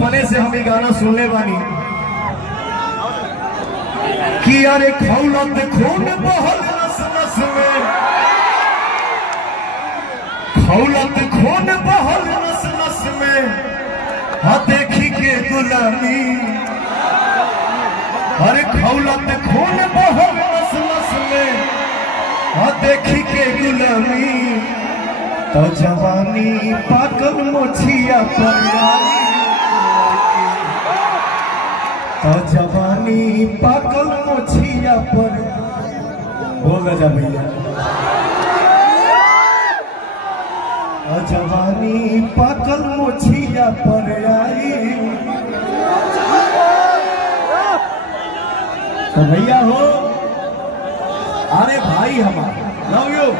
पने से हम गाना सुनले बानी कि अरे खौलत खून बहल नस नस में, खौलत खून बहल नस नस में, हा देखी के गुलामी। अरे खौलत खून बहल नस नस में, हा देखी के गुलामी। तो जवानी पाकल मोछिया पर आई, तो जवानी पाकल मोछिया पर। बोल जा भैया। तो जवानी पाकल मोछिया पर आई। तो भैया हो, अरे भाई हमारा लव यू।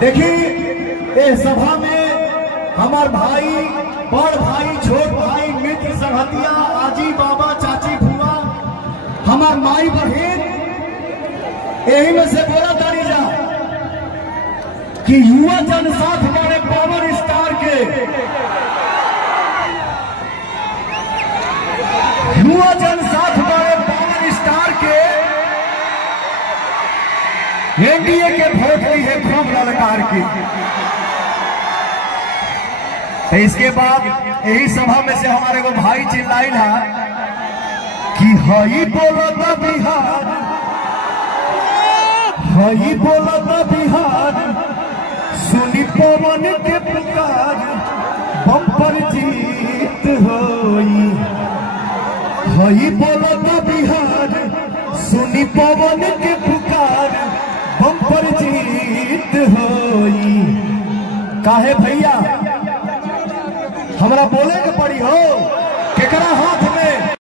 देखिए इस सभा में हमार भाई, बड़ भाई, छोट भाई, मित्र, संगतिया, आजी, बाबा, चाची, फुआ, हमार माई बहन, यही में से बोला तारी जा कि युवा जन साथ हमारे पावर स्टार के, युवा जन साथ हमारे पावर स्टार के एनडीए के वोट ली है खूब ललकार की। तो इसके बाद यही सभा में से हमारे को भाई चिल्लाई ना कि हई बोलता बिहार, हई बोलता बिहार, सुनी पवन के पुकार, बम्पर जीत होई। हई बोलता बिहार, सुनी पवन के पुकार, बम्पर जीत होई। काहे भैया हमरा बोले के पड़ी हो, केकरा हाथ